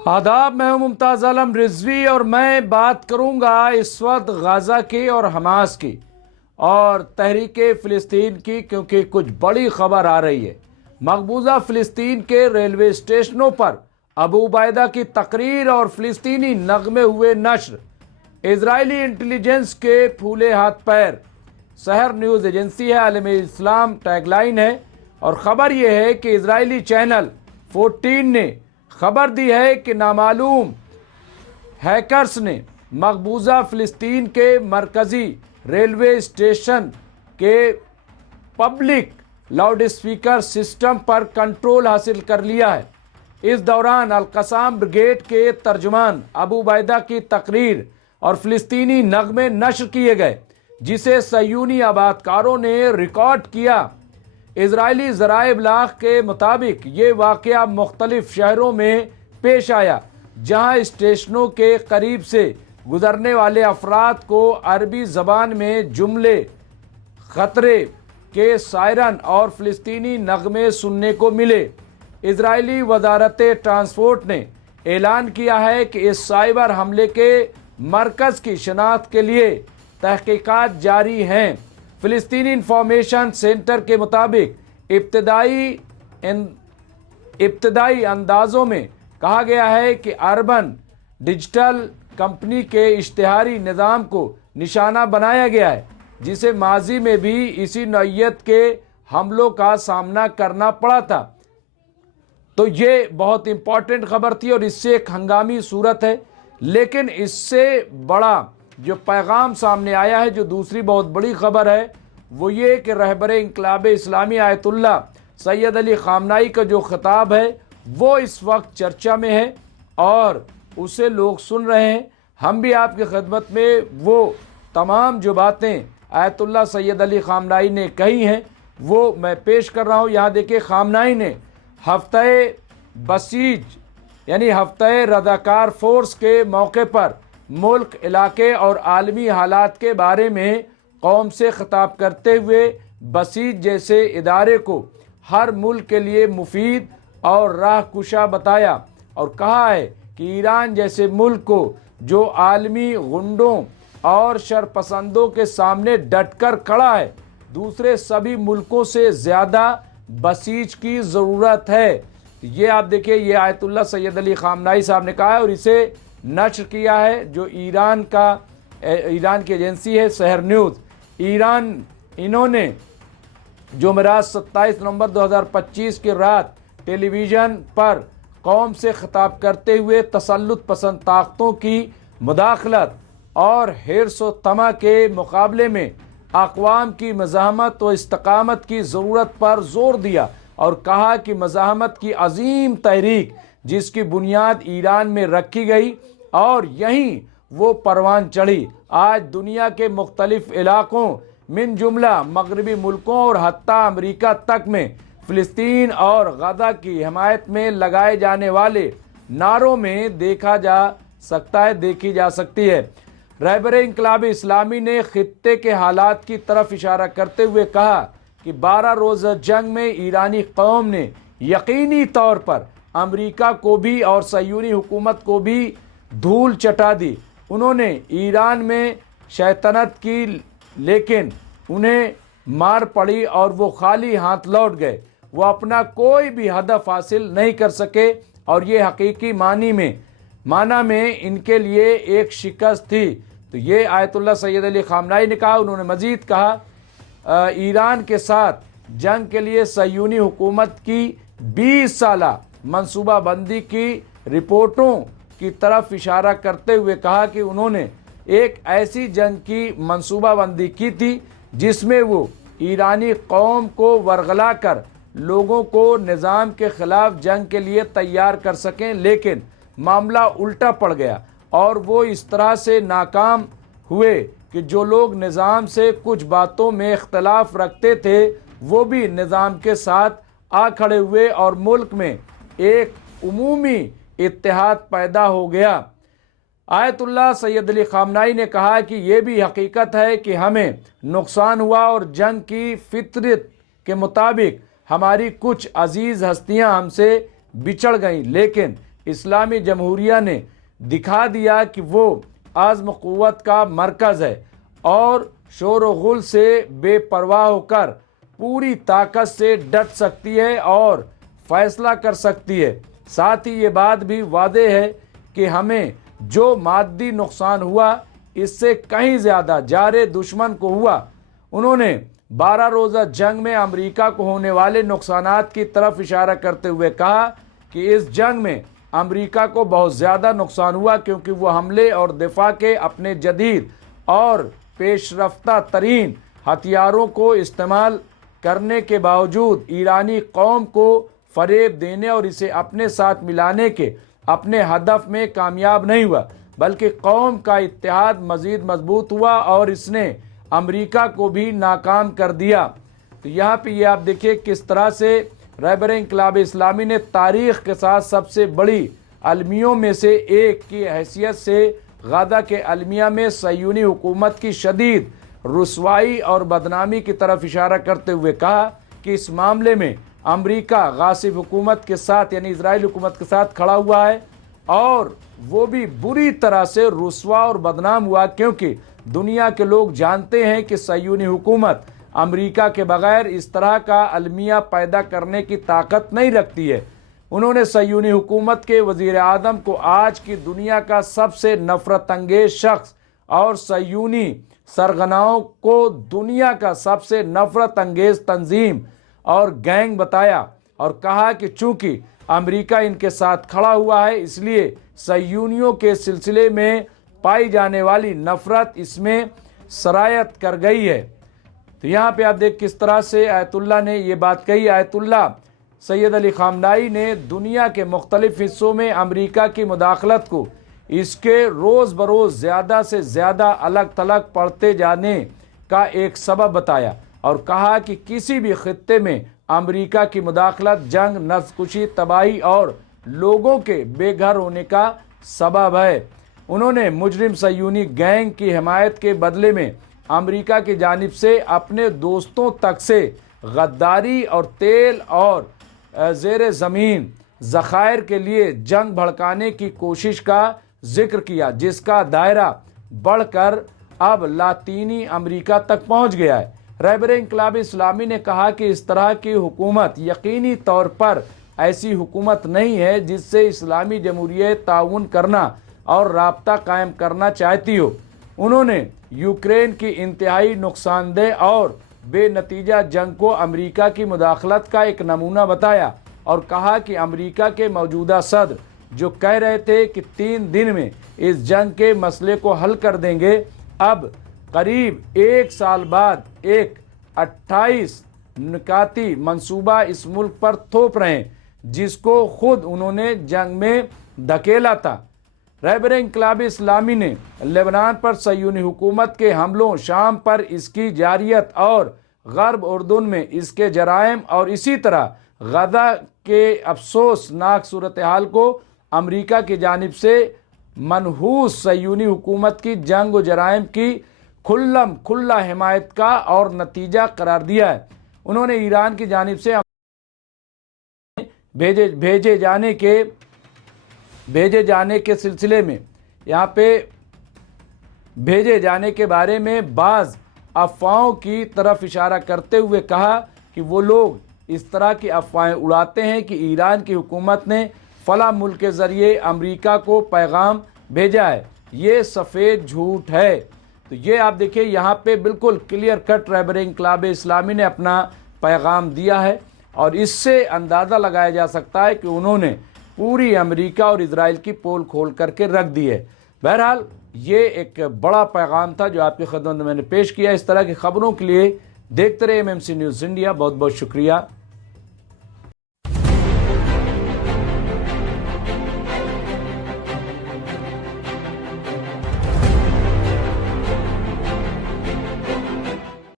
आदाब, मैं हूं मुमताज़ आलम रिजवी और मैं बात करूंगा इस वक्त गाज़ा की और हमास की और तहरीक फ़िलिस्तीन की, क्योंकि कुछ बड़ी खबर आ रही है। मकबूजा फ़िलिस्तीन के रेलवे स्टेशनों पर अबू उबैदा की तकरीर और फ़िलिस्तीनी नगमे हुए नश्र, इजरायली इंटेलिजेंस के फूले हाथ पैर। सहर न्यूज़ एजेंसी है, आलम इस्लाम टैगलाइन है और ख़बर यह है कि इजरायली चैनल 14 ने खबर दी है कि नामालूम हैकर्स ने मकबूजा फ़िलिस्तीन के मरकज़ी रेलवे स्टेशन के पब्लिक लाउड स्पीकर सिस्टम पर कंट्रोल हासिल कर लिया है। इस दौरान अल-क़स्साम ब्रिगेड के तर्जुमान अबू उबैदा की तकरीर और फ़िलिस्तीनी नगमे नश्र किए गए, जिसे सयूनी आबादकारों ने रिकॉर्ड किया। इजरायली ज़राए इब्लाग के मुताबिक ये वाक़या मुख्तलिफ शहरों में पेश आया, जहां स्टेशनों के करीब से गुजरने वाले अफराद को अरबी ज़बान में जुमले, ख़तरे के सायरन और फ़िलिस्तीनी नगमे सुनने को मिले। इजरायली वज़ारत ट्रांसपोर्ट ने ऐलान किया है कि इस साइबर हमले के मरकज़ की शनाख्त के लिए तहक़ीक़ात जारी हैं। फ़िलिस्तीनी इंफॉर्मेशन सेंटर के मुताबिक इब्तदाई अंदाज़ों में कहा गया है कि अर्बन डिजिटल कंपनी के इश्तिहारी निज़ाम को निशाना बनाया गया है, जिसे माजी में भी इसी नौइयत के हमलों का सामना करना पड़ा था। तो ये बहुत इम्पॉर्टेंट खबर थी और इससे एक हंगामी सूरत है। लेकिन इससे बड़ा जो पैगाम सामने आया है, जो दूसरी बहुत बड़ी खबर है, वो ये कि रहबर इंक़िलाब इस्लामी आयतुल्लाह सैयद अली ख़ामनाई का जो ख़िताब है वो इस वक्त चर्चा में है और उसे लोग सुन रहे हैं। हम भी आपकी खिदमत में वो तमाम जो बातें आयतुल्लाह सैयद अली ख़ामनाई ने कही हैं वो मैं पेश कर रहा हूँ। यहाँ देखिए, ख़ामनाई ने हफ्ते बसीज यानी हफ्ते रज़ाकार फ़ोर्स के मौके पर मुल्क, इलाके और आलमी हालात के बारे में कौम से ख़िताब करते हुए बसीज जैसे इदारे को हर मुल्क के लिए मुफीद और राहकुशा बताया और कहा है कि ईरान जैसे मुल्क को, जो आलमी गुंडों और शरपसंदों के सामने डटकर खड़ा है, दूसरे सभी मुल्कों से ज़्यादा बसीज की ज़रूरत है। ये आप देखिए, ये आयतुल्लाह सैयद अली ख़ामनाई साहब ने कहा है और इसे नश्र किया है जो ईरान की एजेंसी है सहर न्यूज़। इन्होंने जुमेरात 27 नवंबर 2025 की रात टेलीविज़न पर कौम से ख़िताब करते हुए तसल्लुत पसंद ताकतों की मुदाखलत और हिर्स व तमा के मुकाबले में अक़वाम की मज़ाहमत व इस्तकामत की ज़रूरत पर ज़ोर दिया और कहा कि मज़ाहमत की अज़ीम तहरीक जिसकी बुनियाद ईरान में रखी गई और यहीं वो परवान चढ़ी, आज दुनिया के मुख्तलिफ इलाक़ों मिन जुमला मगरबी मुल्कों और हत्ता अमरीका तक में फ़िलिस्तीन और गज़ा की हमायत में लगाए जाने वाले नारों में देखी जा सकती है। रहबर इंक़िलाब इस्लामी ने ख़ित्ते के हालात की तरफ इशारा करते हुए कहा कि 12 रोज़ा जंग में ईरानी कौम ने यकीनी तौर पर अमरीका को भी और सयूनी हुकूमत को भी धूल चटा दी। उन्होंने ईरान में शैतानत की, लेकिन उन्हें मार पड़ी और वो खाली हाथ लौट गए। वो अपना कोई भी हदफ हासिल नहीं कर सके और ये हकीकी माना में इनके लिए एक शिकस्त थी। तो ये आयतुल्लाह सैयद अली ख़ामनाई ने कहा। उन्होंने मज़ीद कहा, ईरान के साथ जंग के लिए सयूनी हुकूमत की 20 साला मनसूबाबंदी की रिपोर्टों की तरफ इशारा करते हुए कहा कि उन्होंने एक ऐसी जंग की मनसूबाबंदी की थी जिसमें वो ईरानी कौम को वरगला कर लोगों को निज़ाम के ख़िलाफ़ जंग के लिए तैयार कर सकें, लेकिन मामला उल्टा पड़ गया और वो इस तरह से नाकाम हुए कि जो लोग निज़ाम से कुछ बातों में इख्तलाफ रखते थे वो भी निज़ाम के साथ आ खड़े हुए और मुल्क में एक उमूमी इत्तेहाद पैदा हो गया। आयतुल्लाह सैयद अली ख़ामनाई ने कहा कि ये भी हकीकत है कि हमें नुकसान हुआ और जंग की फितरत के मुताबिक हमारी कुछ अजीज़ हस्तियां हमसे बिछड़ गईं, लेकिन اسلامی جمہوریہ نے دکھا دیا کہ وہ عزم قوت کا مرکز ہے اور شور و غل سے بے پرواہ ہو کر پوری طاقت سے ڈٹ سکتی ہے اور فیصلہ کر سکتی ہے۔ ساتھ ہی یہ بات بھی واضح ہے کہ ہمیں جو مادی نقصان ہوا اس سے کہیں زیادہ جارے دشمن کو ہوا۔ انہوں نے 12 روزہ جنگ میں امریکہ کو ہونے والے نقصانات کی طرف اشارہ کرتے ہوئے کہا کہ اس جنگ میں امریکہ کو بہت زیادہ نقصان ہوا کیونکہ وہ حملے اور دفاع کے اپنے جدید اور پیش رفتہ ترین ہتھیاروں کو استعمال کرنے کے باوجود ایرانی قوم کو فریب دینے اور اسے اپنے ساتھ ملانے کے اپنے ہدف میں کامیاب نہیں ہوا، بلکہ قوم کا اتحاد مزید مضبوط ہوا اور اس نے امریکہ کو بھی ناکام کر دیا۔ تو یہاں پہ یہ آپ دیکھیے کس طرح سے رہبر انقلاب اسلامی نے تاریخ کے ساتھ سب سے بڑی المیوں میں سے ایک کی حیثیت سے غزہ کے المیہ میں صہیونی حکومت کی شدید رسوائی اور بدنامی کی طرف اشارہ کرتے ہوئے کہا کہ اس معاملے میں امریکہ غاصب حکومت کے ساتھ یعنی اسرائیل حکومت کے ساتھ کھڑا ہوا ہے اور وہ بھی بری طرح سے رسوا اور بدنام ہوا، کیونکہ دنیا کے لوگ جانتے ہیں کہ صہیونی حکومت امریکہ کے بغیر اس طرح کا المیہ پیدا کرنے کی طاقت نہیں رکھتی ہے۔ انہوں نے صہیونی حکومت کے وزیر اعظم کو آج کی دنیا کا سب سے نفرت انگیز شخص اور صہیونی سرغناؤں کو دنیا کا سب سے نفرت انگیز تنظیم اور گینگ بتایا اور کہا کہ چونکہ امریکہ ان کے ساتھ کھڑا ہوا ہے اس لیے صہیونیوں کے سلسلے میں پائی جانے والی نفرت اس میں سرایت کر گئی ہے۔ تو یہاں پہ آپ دیکھ کس طرح سے آیت اللہ نے یہ بات کہی۔ آیت اللہ سید علی خامنہئی نے دنیا کے مختلف حصوں میں امریکہ کی مداخلت کو اس کے روز بروز زیادہ سے زیادہ الگ تھلگ پڑتے جانے کا ایک سبب بتایا اور کہا کہ کسی بھی خطے میں امریکہ کی مداخلت جنگ، نسل کشی، تباہی اور لوگوں کے بے گھر ہونے کا سبب ہے۔ انہوں نے مجرم صہیونی گینگ کی حمایت کے بدلے میں امریکہ کی جانب سے اپنے دوستوں تک سے غداری اور تیل اور زیر زمین ذخائر کے لیے جنگ بھڑکانے کی کوشش کا ذکر کیا، جس کا دائرہ بڑھ کر اب لاطینی امریکہ تک پہنچ گیا ہے۔ رہبر انقلاب اسلامی نے کہا کہ اس طرح کی حکومت یقینی طور پر ایسی حکومت نہیں ہے جس سے اسلامی جمہوریہ تعاون کرنا اور رابطہ قائم کرنا چاہتی ہو۔ انہوں نے یوکرین کی انتہائی نقصان دہ اور بے نتیجہ جنگ کو امریکہ کی مداخلت کا ایک نمونہ بتایا اور کہا کہ امریکہ کے موجودہ صدر جو کہہ رہے تھے کہ 3 دن میں اس جنگ کے مسئلے کو حل کر دیں گے، اب قریب 1 سال بعد ایک 28 نکاتی منصوبہ اس ملک پر تھوپ رہے ہیں جس کو خود انہوں نے جنگ میں دھکیلا تھا۔ رہبر انقلاب اسلامی نے لبنان پر صہیونی حکومت کے حملوں، شام پر اس کی جارحیت اور غرب اردن میں اس کے جرائم اور اسی طرح غزہ کے افسوسناک صورتحال کو امریکہ کی جانب سے منحوس صہیونی حکومت کی جنگ و جرائم کی کھلم کھلا حمایت کا اور نتیجہ قرار دیا ہے۔ انہوں نے ایران کی جانب سے بھیجے جانے کے سلسلے میں یہاں پہ بھیجے جانے کے بارے میں بعض افواہوں کی طرف اشارہ کرتے ہوئے کہا کہ وہ لوگ اس طرح کی افواہیں اڑاتے ہیں کہ ایران کی حکومت نے فلاں ملک کے ذریعے امریکہ کو پیغام بھیجا ہے، یہ سفید جھوٹ ہے۔ تو یہ آپ دیکھیں یہاں پہ بالکل کلیئر کٹ رہبر انقلاب اسلامی نے اپنا پیغام دیا ہے اور اس سے اندازہ لگایا جا سکتا ہے کہ انہوں نے پوری امریکہ اور اسرائیل کی پول کھول کر کے رکھ دی ہے۔ بہرحال یہ ایک بڑا پیغام تھا جو آپ کی خدمت میں نے پیش کیا۔ اس طرح کی خبروں کے لیے دیکھتے رہے MMC نیوز انڈیا۔ بہت بہت شکریہ۔